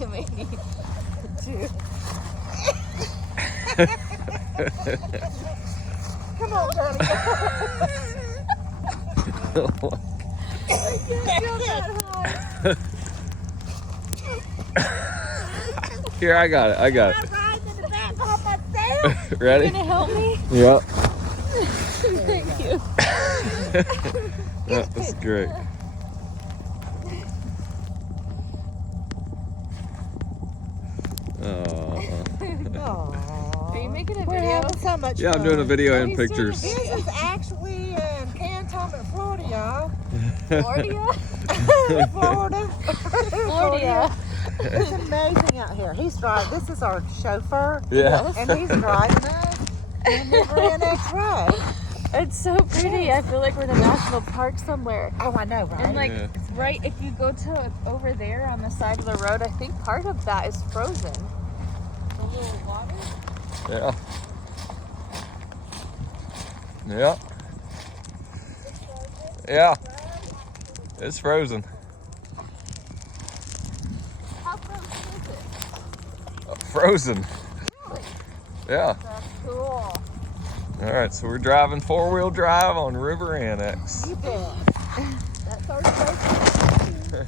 Maybe. Two. Come on, Johnny. I can't feel that high. Here, I got it. I'm riding in the back by myself. Ready? You gonna help me? Yep. Thank you. That was great. Are you making a We're video? having so much Yeah, fun. I'm doing a video Oh, and he's doing a pictures. video. This is actually in Cantonment, Florida, y'all. Florida? Florida. Florida. It's amazing out here. He's driving. This is our chauffeur. Yeah. And he's driving us. And we're in Annex Rd. It's so pretty. I feel like we're in a national park somewhere. Oh, I know, right? And like Yeah. right, if you go to over there on the side of the road, I think part of that is frozen. The little water. Yeah. Yeah. Yeah. It's frozen. How frozen is it? Frozen. Really? Yeah. That's cool. All right, so we're driving 4-wheel drive on River Annex. You bet. That's our chauffeur.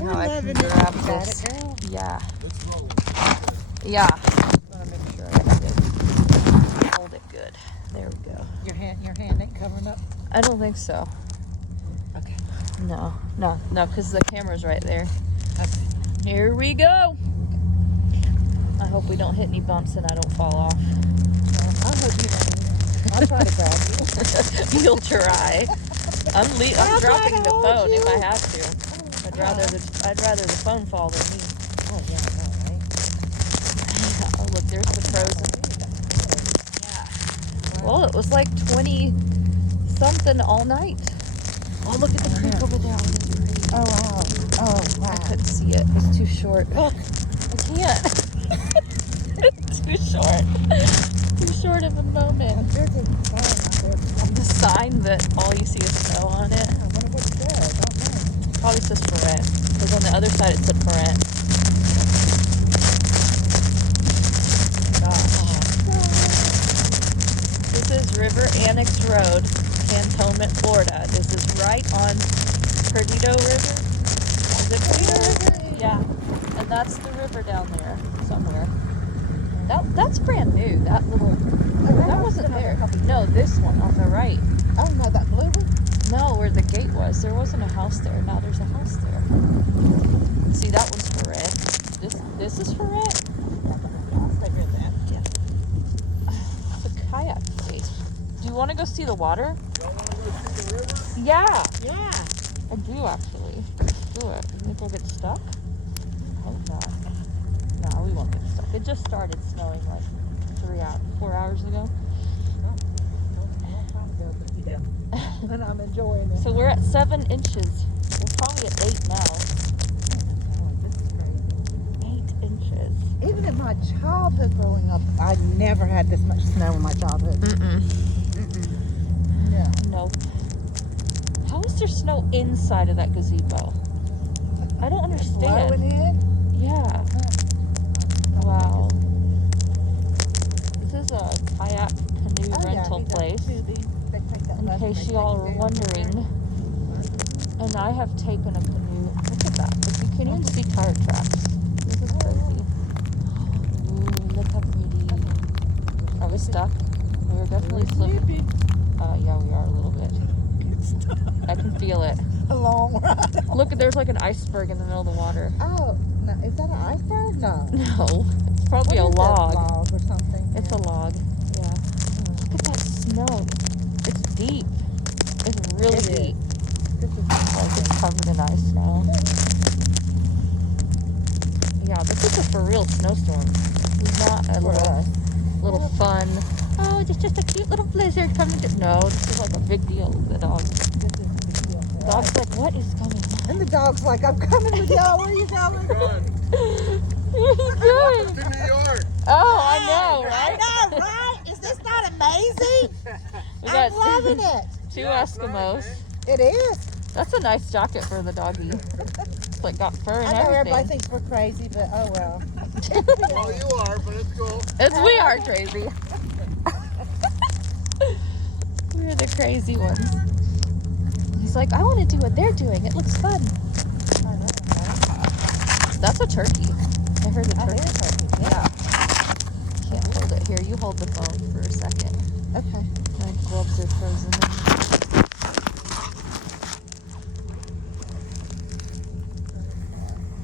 Now I can loving it. grab You got this. it, girl? Yeah. Yeah. Want to make sure I can hold it good. There we go. Your hand ain't covering up. I don't think so. Okay. No, because the camera's right there. Okay. Here we go. I hope we don't hit any bumps and I don't fall off. I hope you don't. I'll try to grab you. You'll try. I'm I'll try dropping to the hold phone you. if I have to. I'd rather the phone fall than me. Oh, yeah, I know, right? Oh, look, there's the frozen. Yeah. Well, it was like 20 something all night. Oh, look at the creek over there. Oh, that's pretty. Oh, wow. Oh, wow. I couldn't see it. It's too short. I can't. It's too short. Too short of a moment. The sign that all you see is snow on it. I wonder what it says. I don't know. Probably says for rent. Because on the other side it said for rent. Gosh. This is River Annex Road, Cantonment, Florida. This is right on Perdido River. Is it Perdido River? Yeah. And that's the river down there somewhere. That's brand new. That little, that wasn't there. No, this one on the right. Oh, no, that blue one? No, where the gate was. There wasn't a house there. Now there's a house there. See, that one's for rent. This is for rent? I'll stay here then. Yeah. It's a kayak place. Do you want to go see the water? Y'all want to go see the river? Yeah. Yeah. I do actually. Let's do it. You think we'll get stuck? Hope not. No, we won't get stuck. It just started snowing like 4 hours ago. And I'm enjoying it. So we're at 7 inches. We're probably at 8 now. This is crazy. 8 inches. Even in my childhood growing up, I never had this much snow in my childhood. Yeah. Nope. How is there snow inside of that gazebo? I don't understand. Blowing in? Yeah. Wow. This is a kayak canoe rental place. In case y'all are wondering. And I have taken a canoe. Look at that. But you can't even see tire tracks. This is crazy. Ooh, look how pretty. Are we stuck? We're definitely slipping. Yeah, we are a little bit. I can feel it. A long ride. Look, there's like an iceberg in the middle of the water. Oh, no, is that an iceberg? No. No, it's probably What a is that, log. log or something. It's a log. Yeah. Look at that snow. It's deep. It's really It is. deep. This is Like it's covered in ice now. Yeah, this is a for real snowstorm. It's not a little fun. Oh, it's just a cute little blizzard coming to. No, this is like a big deal. The dog. The dog's like, what is going on? And the dog's like, I'm coming with y'all. Where you going? Run. What are you doing? To New York. Oh, I know, right? I know, right? Is this not amazing? We I'm got loving it. 2 Eskimos. It is. That's a nice jacket for the doggy. like got fur and I know everybody everything. thinks we're crazy, but oh well. Well, you are, but it's cool. We are crazy. We're the crazy ones. He's like, I want to do what they're doing. It looks fun. I know, right? That's a turkey. I heard a I turkey. hear turkey, yeah. Can't hold it. Here, you hold the phone for a second. Okay. My gloves are frozen.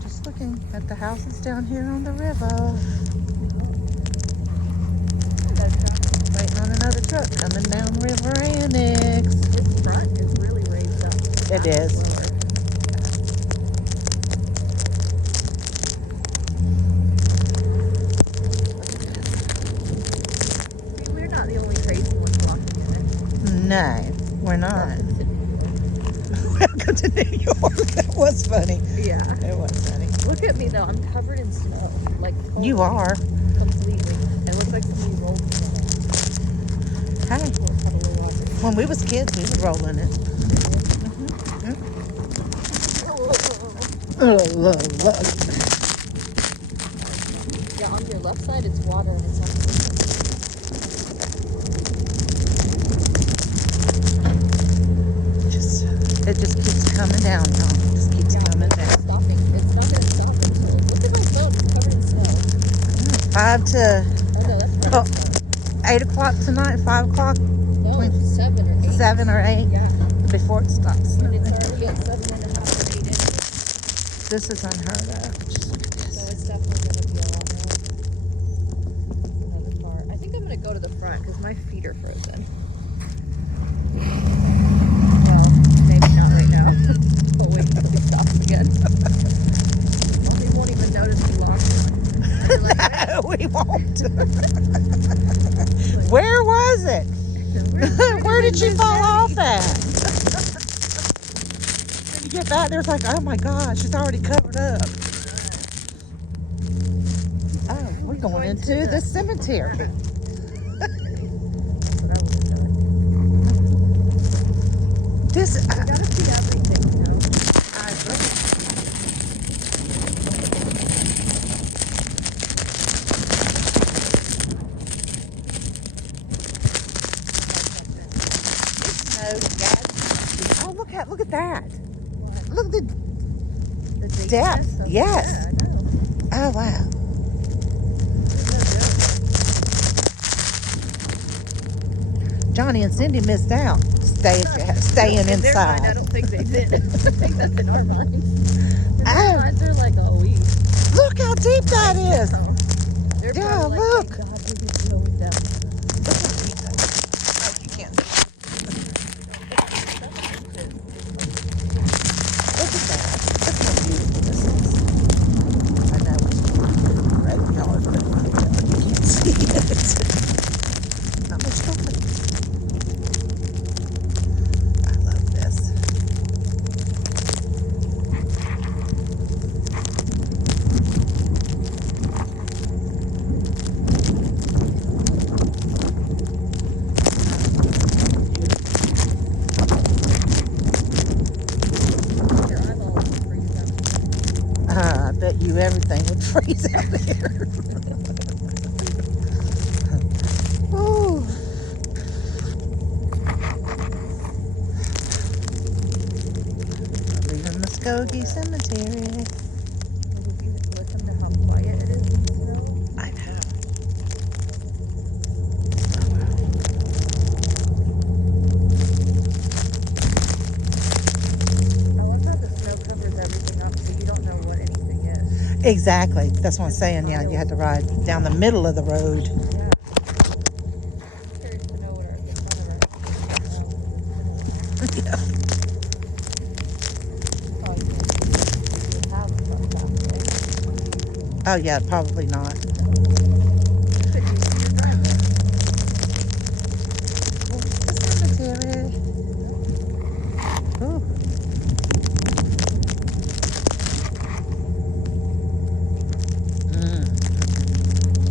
Just looking at the houses down here on the river. Waiting on another truck coming down River Annex. This front is really raised up. It is. We're not the only crazy ones walking in it. No, we're not. Welcome to New York. That was funny. Yeah. It was funny. Look at me though. I'm covered in snow. Like totally, You are. completely. It looks like somebody rolled me in it. Hey, when we was kids, we would roll in it. Yeah, on your left side it's water and it's on the It just keeps coming down, y'all. It just keeps coming It's down. stopping. It's not gonna stop until look at my phone. I'm covered in snow. 5 to Oh no, that's Oh. right. 8 o'clock tonight, 5 o'clock, No, it's 7 or 8. 7 or 8 Yeah. before it stops. And it's already at 7.5 or 8 inches. This is unheard of. Just look at this. So it's definitely gonna be a lot more. Another car. I think I'm gonna go to the front because my feet are frozen. Well, maybe not right now. We'll wait until he stops again. They won't even notice we lost one. They're like, No, we won't. Where was it? Where did you fall off at? When you get back there, it's like, oh my gosh, it's already covered up. Oh, we're going into the cemetery. This, we gotta see everything now. I agree. Oh, look at that. Look at the The depth. of Yes. Yeah, I know. Oh wow. Johnny and Cindy missed out. Staying In their mind, I inside. don't think they did. I think that's in our minds. In Oh. their minds, they're like, oh, we. Look how deep that is. They're Yeah, probably like, look. thank God we didn't go with them. Look how deep that is. Oh, you can't see. Look at that. Look how beautiful this is. I know it's graveyard, but you can't see it. Not much going. I love this. Your eyeballs will freeze up. I bet you everything would freeze out there. Ooh. Leaving Muskogee Cemetery. Would you listen to how quiet it is in the snow? I know. I love how the snow covers everything up so you don't know what anything is. Exactly. That's what I'm saying. Yeah, you had to ride down the middle of the road. Yeah. I'm curious to know what our the front of our Yeah. probably can't have a front pathway. Oh yeah, probably not. Could use your driveway. The cemetery. Ooh.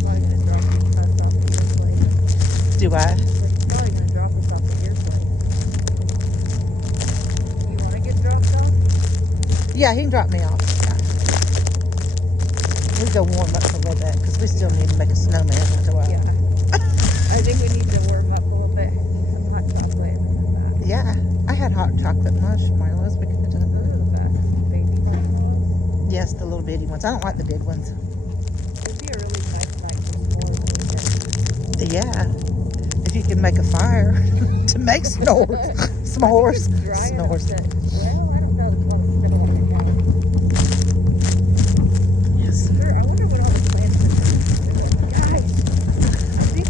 Probably gonna drop us off at your place. Do I? He's probably gonna drop us off at your place. You wanna get dropped off? Yeah, he can drop me off. We go warm up a little bit because we still need to make a snowman out of Yeah. I think we need to warm up a little bit. Some hot chocolate and come back. Yeah, I had hot chocolate marshmallows. We could have done that. Ooh, that baby marshmallows. Yes, the little bitty ones. I don't like the big ones. It'd be a really nice night for s'mores. Yeah, if you can make a fire to make s'mores. S'mores. S'mores. Well, I don't know. It's called middle of it now. Yes. Sure, I wonder what all the plants are doing. Guys, I think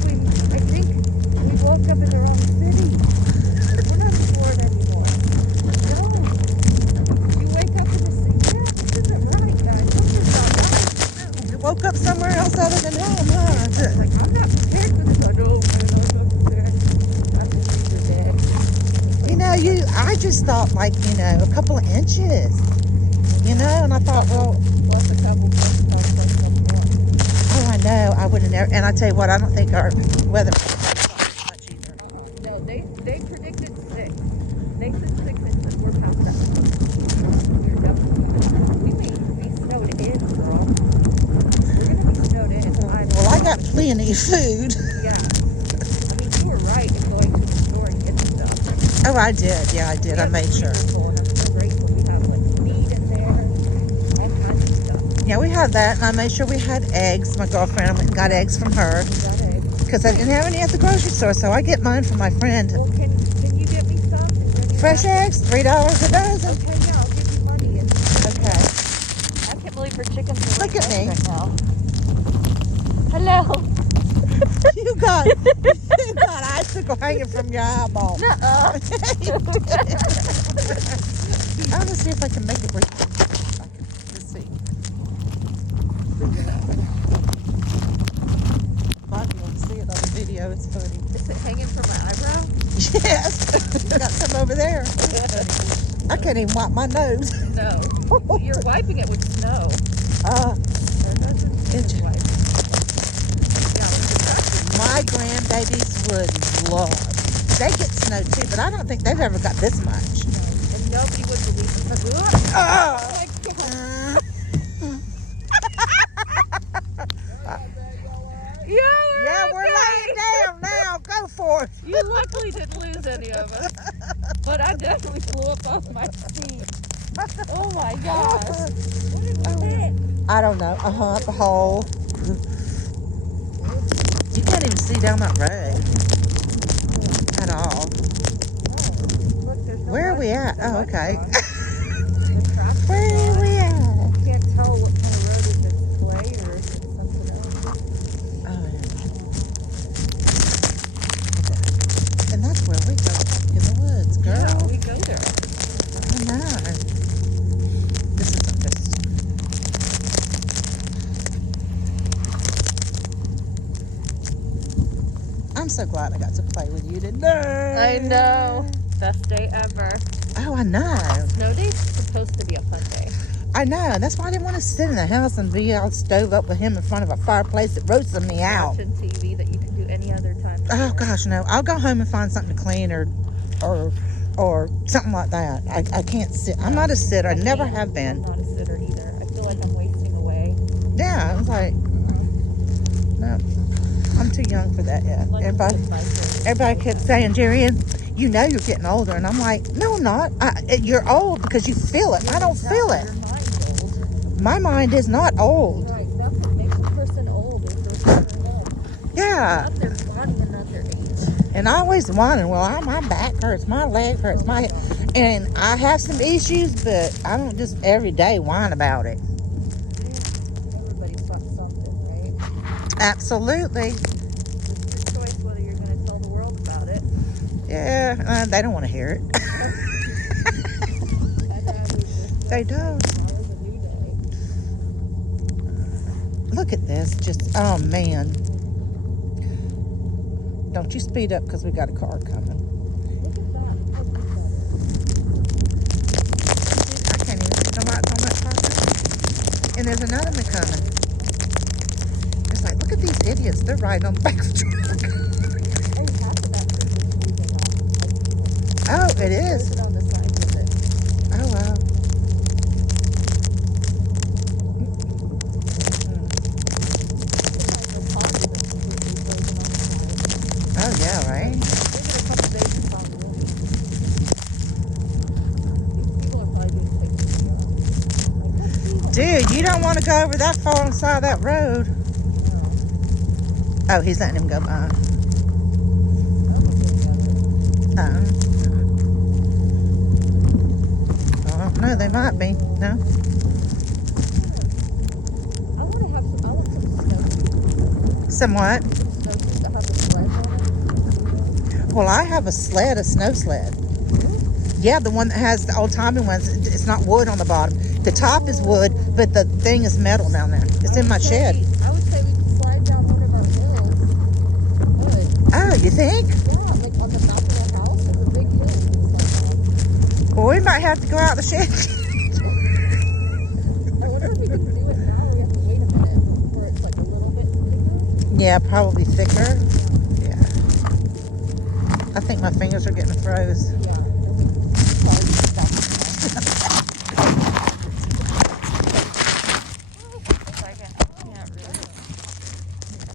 we woke up in the wrong city. We're not in Florida anymore. No. You wake up in the city. Yeah, this isn't right, guys. Something's not right. You woke up somewhere else other than home, huh? Like, I'm not prepared for this. I know, I'm not prepared. I think these are dead. You know, I just thought like, you know, a couple of inches. You know, and I thought, well, Plus a couple plus more. oh, I know, I would have never, and I tell you what, I don't think our weather much either. No, they predicted 6. They said 6 inches. We're past that. We're definitely. We may be snowed in, girl. We're gonna be snowed in. Well, I got plenty of food. Yeah. I mean, you were right in going to the store and getting stuff. Oh, I did. Yeah, I did. I made sure. And I'm so grateful we have like meat in there, all kinds of stuff. Yeah, we had that, and I made sure we had eggs. My girlfriend, I went and got eggs from her We got eggs. because I didn't have any at the grocery store, so I get mine from my friend. Well, can you get me some? Is there any Fresh left? eggs, $3 a dozen. Okay, yeah, I'll give you money. And Okay. I can't believe her chickens are Look at me. right now. Hello. You got icicle hanging from your eyeball. Nuh-uh. I'm gonna see if I can make it work. Let's see. Bobby will see it on the video. It's funny. Is it hanging from my eyebrow? Yes. Got some over there. I can't even wipe my nose. No. You're wiping it with snow. There goes the It's- wipe. Yeah, it's actually My grandbabies would love. They get snow too, but I don't think they've ever got this much. and nobody would believe it. Oh Oh. my God. Yeah, we're laying down now. Go for it. You luckily didn't lose any of us. But I definitely flew up off my seat. Oh my gosh. What is that? I don't know. The hole. You can't even see down that road at all. Look, there's no Where are we lights. at? The Oh, lights okay. are on. The traffic's Where are on. we at? Can't tell what kind of road is it, clay or is it something else. Oh, yeah. And that's where we go in the woods, girl. Yeah, we go there. I know. This isn't this. I'm so glad I got to play with you today. I know. Best day ever. Oh, I know. Snow day's supposed to be a fun day. I know. That's why I didn't want to sit in the house and be all stove up with him in front of a fireplace that roasted me out. Watching TV that you can do any other time. Oh gosh, no. I'll go home and find something to clean or something like that. I can't sit. I'm not a sitter. I never have I'm been. not a sitter either. I feel like I'm wasting away. Yeah, I was like, no, I'm too young for that yet. Like Everybody kept saying, Jerry, you know you're getting older. And I'm like, no, I'm not. You're old because you feel it. I don't feel it. Your mind's old. My mind is not old. Right. That's what makes a person old is their mental health. Yeah. Not their body and not their age. And I always whining, well, my back hurts, my leg hurts, my head. And I have some issues, but I don't just every day whine about it. Everybody's got something, right? Absolutely. It's your choice whether you're going to tell the world about it. Yeah, they don't want to hear it. I'd rather just They don't. tomorrow's a new day. Look at this. Just, oh, man. Don't you speed up because we got a car coming. Look at that. How big that is. I can't even see the lights on that car. And there's another one coming. It's like, look at these idiots. They're riding on the back of the truck. Oh, half of that bridge is moving on. Oh, it is. There's it on the side of it. Oh, wow. Dude, you don't want to go over that far on the side of that road. Oh, he's letting him go by. I don't know. They might be. No. I want some snow. Somewhat. Snow that has a sled on it. Well, I have a sled, a snow sled. Yeah, the one that has the old-timey ones. It's not wood on the bottom. The top is wood, but the thing is metal down there. It's in my shed. I would say we could slide down one of our hills. Good. Oh, you think? Yeah, like on the back of the house, there's a big hill we can slide down. Well, we might have to go out the shed. I wonder if we can do it now or we have to wait a minute before it's like a little bit thicker. Yeah, probably thicker. Yeah. I think my fingers are getting froze. Yeah.